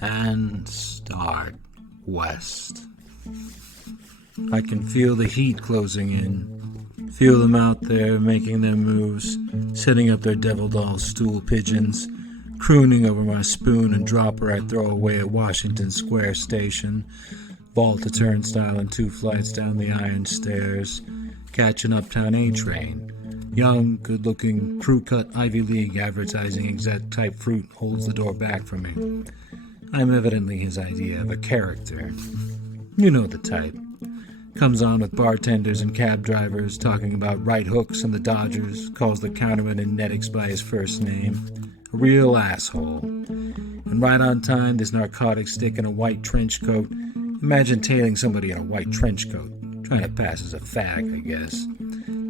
and start west. I can feel the heat closing in, feel them out there making their moves, setting up their devil doll stool pigeons, crooning over my spoon and dropper I throw away at Washington Square Station, vault a turnstile and 2 flights down the iron stairs, catch an uptown A train. Young, good-looking, crew-cut Ivy League advertising exec-type fruit holds the door back for me. I'm evidently his idea of a character. You know the type. Comes on with bartenders and cab drivers, talking about right hooks and the Dodgers, calls the counterman and Netics by his first name. A real asshole. And right on time, this narcotic stick in a white trench coat. Imagine tailing somebody in a white trench coat, trying to pass as a fag, I guess.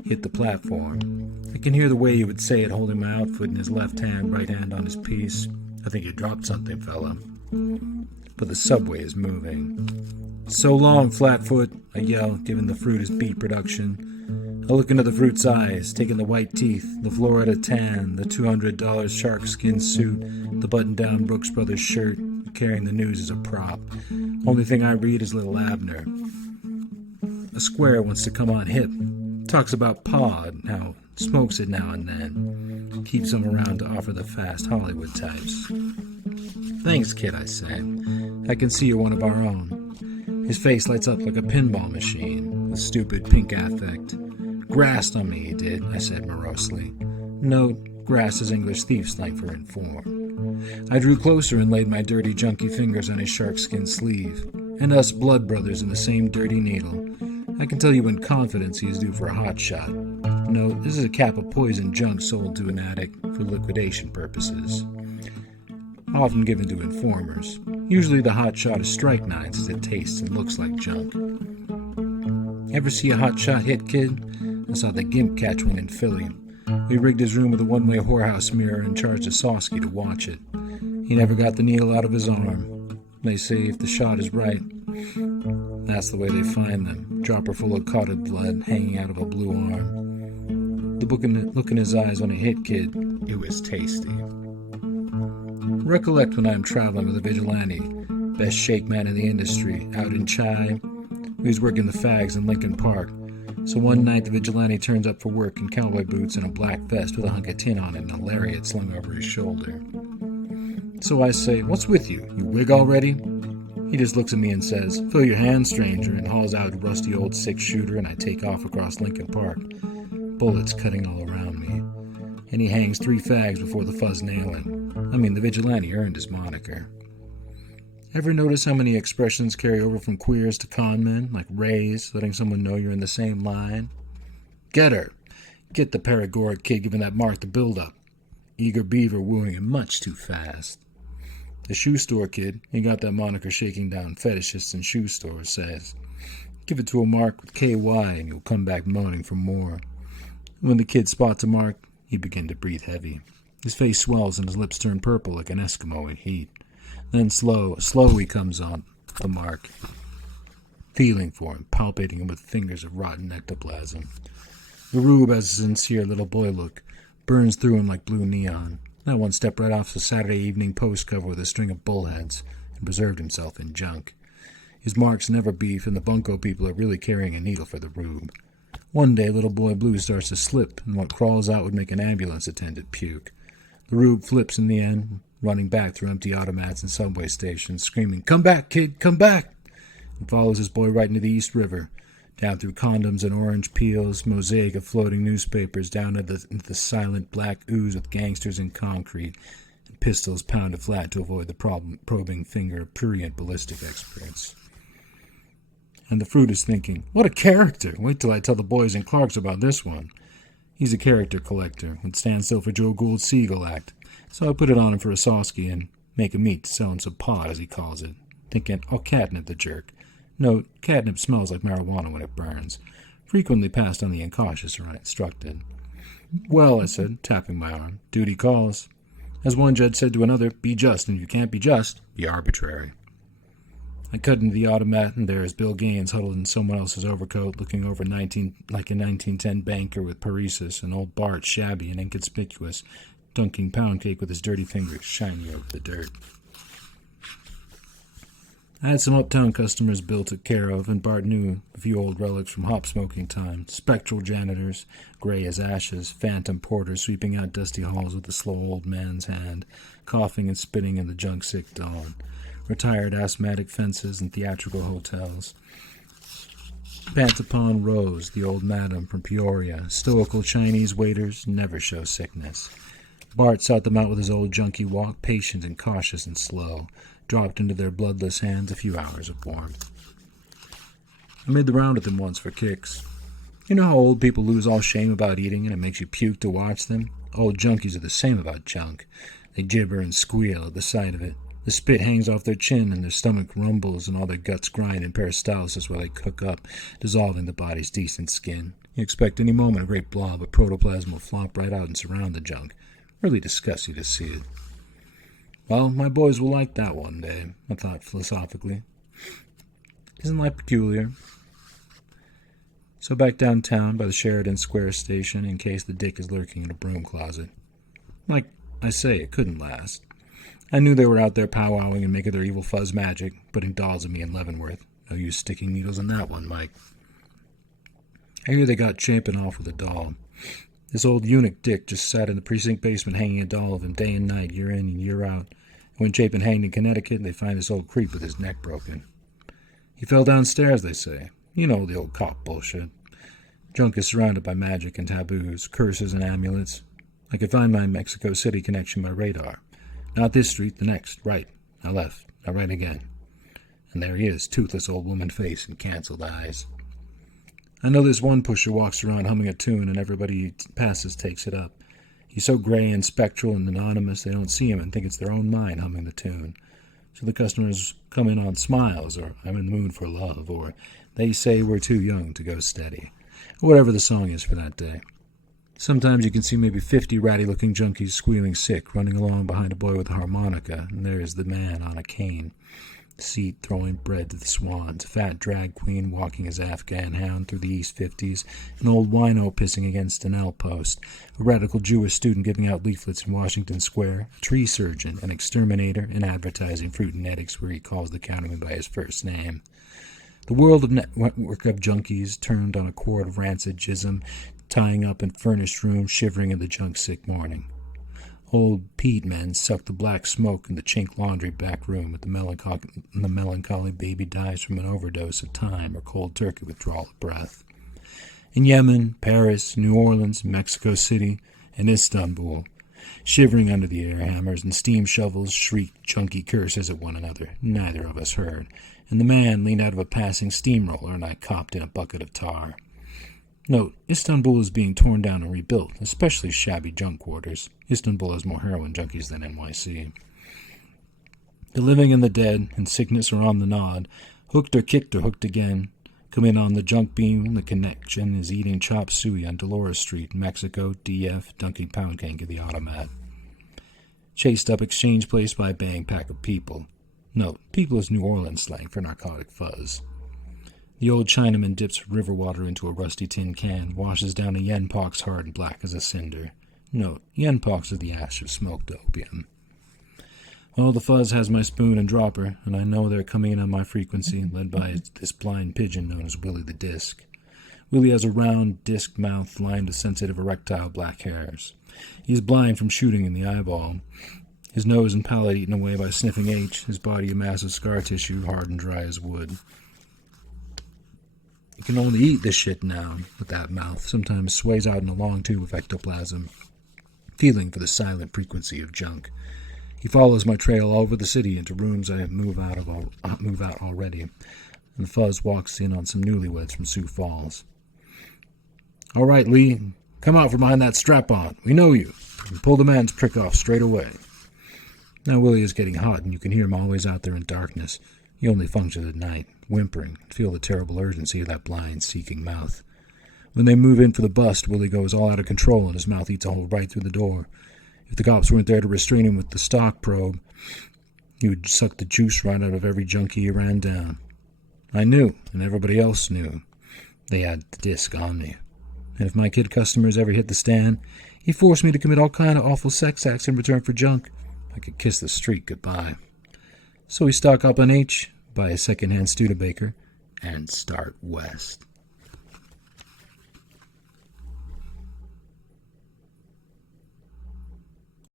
Hit the platform. I can hear the way he would say it, holding my outfit in his left hand, right hand on his piece. I think you dropped something, fella. But the subway is moving. So long, Flatfoot, I yell, giving the fruit his beat production. I look into the fruit's eyes, taking the white teeth, the Florida tan, the $200 shark skin suit, the button-down Brooks Brothers shirt, carrying the news as a prop. Only thing I read is Little Abner. A square wants to come on hip. Talks about pod, how smokes it now and then. Keeps him around to offer the fast Hollywood types. Thanks, kid, I say. I can see you're one of our own. His face lights up like a pinball machine, with stupid pink affect. Grassed on me, he did, I said morosely. Note, grass is English thief slang for inform. I drew closer and laid my dirty, junky fingers on his sharkskin sleeve. And us blood brothers in the same dirty needle. I can tell you in confidence he is due for a hot shot. Note, this is a cap of poison junk sold to an addict for liquidation purposes. Often given to informers. Usually the hot shot is strychnine's as it tastes and looks like junk. Ever see a hot shot hit, kid? I saw the Gimp catch one in Philly. We rigged his room with a one-way whorehouse mirror and charged a Sawsky to watch it. He never got the needle out of his arm. They say if the shot is right, that's the way they find them. Dropper full of clotted blood hanging out of a blue arm. The look in his eyes when it hit, kid, it was tasty. Recollect when I am traveling with a vigilante, best shake man in the industry, out in Chai. We was working the fags in Lincoln Park. So one night the vigilante turns up for work in cowboy boots and a black vest with a hunk of tin on it and a lariat slung over his shoulder. So I say, "What's with you? You wig already?" He just looks at me and says, "Fill your hand, stranger," and hauls out a rusty old 6-shooter, and I take off across Lincoln Park, bullets cutting all around me. And he hangs 3 fags before the fuzz nailing. The vigilante earned his moniker. Ever notice how many expressions carry over from queers to con men, like raise, letting someone know you're in the same line? Get her. Get the Paragoric kid giving that mark the build-up. Eager beaver wooing him much too fast. The shoe store kid, he got that moniker shaking down fetishists in shoe stores, says, "Give it to a mark with KY and you'll come back moaning for more." When the kid spots a mark, he begins to breathe heavy. His face swells and his lips turn purple like an Eskimo in heat. Then slow he comes on the mark, feeling for him, palpating him with fingers of rotten ectoplasm. The rube has a sincere little boy look, burns through him like blue neon. That one stepped right off the Saturday Evening Post cover with a string of bullheads and preserved himself in junk. His mark's never beef, and the bunco people are really carrying a needle for the rube. One day, little boy blue starts to slip, and what crawls out would make an ambulance attendant puke. The rube flips in the end, running back through empty automats and subway stations, screaming, "Come back, kid, come back!" and follows his boy right into the East River, down through condoms and orange peels, mosaic of floating newspapers, down into the silent black ooze with gangsters in concrete, and pistols pounded flat to avoid the probing finger of prurient ballistic experts. And the fruit is thinking, "What a character! Wait till I tell the boys in Clark's about this one." He's a character collector, and stands still for Joe Gould's Seagull Act, so I put it on him for a Sawsky and make a meat to sell him some pot, as he calls it, thinking, I'll catnip the jerk. Note, catnip smells like marijuana when it burns, frequently passed on the incautious or uninstructed. "Well," I said, tapping my arm, "duty calls. As one judge said to another, be just, and if you can't be just, be arbitrary." I cut into the automat, and there is Bill Gaines huddled in someone else's overcoat, looking over like a 1910 banker with paresis, and old Bart, shabby and inconspicuous, dunking pound cake with his dirty fingers shiny over the dirt. I had some uptown customers Bill took care of, and Bart knew a few old relics from hop-smoking time. Spectral janitors, gray as ashes, phantom porters sweeping out dusty halls with a slow old man's hand, coughing and spitting in the junk-sick dawn. Retired asthmatic fences and theatrical hotels. Pantapon Rose, the old madam from Peoria. Stoical Chinese waiters never show sickness. Bart sought them out with his old junkie walk, patient and cautious and slow. Dropped into their bloodless hands a few hours of warmth. I made the round at them once for kicks. You know how old people lose all shame about eating and it makes you puke to watch them? Old junkies are the same about junk. They gibber and squeal at the sight of it. The spit hangs off their chin and their stomach rumbles and all their guts grind in peristalsis while they cook up, dissolving the body's decent skin. You expect any moment a great blob of protoplasm will flop right out and surround the junk. Really disgusts you to see it. Well, my boys will like that one day, I thought philosophically. Isn't life peculiar? So back downtown by the Sheridan Square station in case the dick is lurking in a broom closet. Like I say, it couldn't last. I knew they were out there powwowing and making their evil fuzz magic, putting dolls of me in Leavenworth. No use sticking needles in that one, Mike. I hear they got Chapin off with a doll. This old eunuch Dick just sat in the precinct basement hanging a doll of him day and night, year in and year out. When Chapin hanged in Connecticut, they find this old creep with his neck broken. He fell downstairs, they say. You know the old cop bullshit. Junk is surrounded by magic and taboos, curses and amulets. I could find my Mexico City connection by radar. Not this street, the next. Right. Now left. Now right again. And there he is, toothless old woman face and cancelled eyes. I know this one pusher walks around humming a tune and everybody he passes takes it up. He's so gray and spectral and anonymous they don't see him and think it's their own mind humming the tune. So the customers come in on smiles, or I'm in the mood for love, or they say we're too young to go steady, or whatever the song is for that day. Sometimes you can see maybe 50 ratty-looking junkies squealing sick, running along behind a boy with a harmonica, and there is the man on a cane, seat throwing bread to the swans, a fat drag queen walking his Afghan hound through the East 50s, an old wino pissing against an L-post, a radical Jewish student giving out leaflets in Washington Square, a tree surgeon, an exterminator, and advertising fruit and eddies where he calls the counterman by his first name. The world of network of junkies turned on a cord of rancid jism, tying up in furnished rooms, shivering in the junk-sick morning. Old peat men suck the black smoke in the chink laundry back room at the melancholy baby dies from an overdose of time or cold turkey withdrawal of breath. In Yemen, Paris, New Orleans, Mexico City, and Istanbul, shivering under the air hammers and steam shovels shrieked junky curses at one another, neither of us heard, and the man leaned out of a passing steamroller and I copped in a bucket of tar. Note, Istanbul is being torn down and rebuilt, especially shabby junk quarters. Istanbul has more heroin junkies than NYC. The living and the dead, in sickness or on the nod, hooked or kicked or hooked again, come in on the junk beam. The connection is eating chop suey on Dolores Street, Mexico, DF, dunking pound cake at the automat. Chased up exchange place by a bang pack of people. Note, people is New Orleans slang for narcotic fuzz. The old Chinaman dips river water into a rusty tin can, washes down a yen pox hard and black as a cinder. Note, yen pox is the ash of smoked opium. Well, the fuzz has my spoon and dropper, and I know they're coming in on my frequency, led by this blind pigeon known as Willie the Disc. Willie has a round, disc mouth lined with sensitive erectile black hairs. He's blind from shooting in the eyeball. His nose and palate eaten away by sniffing H, his body a mass of scar tissue, hard and dry as wood. You can only eat this shit now, with that mouth, sometimes sways out in a long tube of ectoplasm, feeling for the silent frequency of junk. He follows my trail all over the city into rooms I move out already, and the fuzz walks in on some newlyweds from Sioux Falls. All right, Lee, come out from behind that strap-on. We know you. And pull the man's prick off straight away. Now Willie is getting hot, and you can hear him always out there in darkness. He only functions at night, whimpering, and feel the terrible urgency of that blind, seeking mouth. When they move in for the bust, Willie goes all out of control, and his mouth eats a hole right through the door. If the cops weren't there to restrain him with the stock probe, he would suck the juice right out of every junkie he ran down. I knew, and everybody else knew. They had the disc on me. And if my kid customers ever hit the stand, he forced me to commit all kind of awful sex acts in return for junk. I could kiss the street goodbye. So we stock up on H, by a secondhand Studebaker, and start west.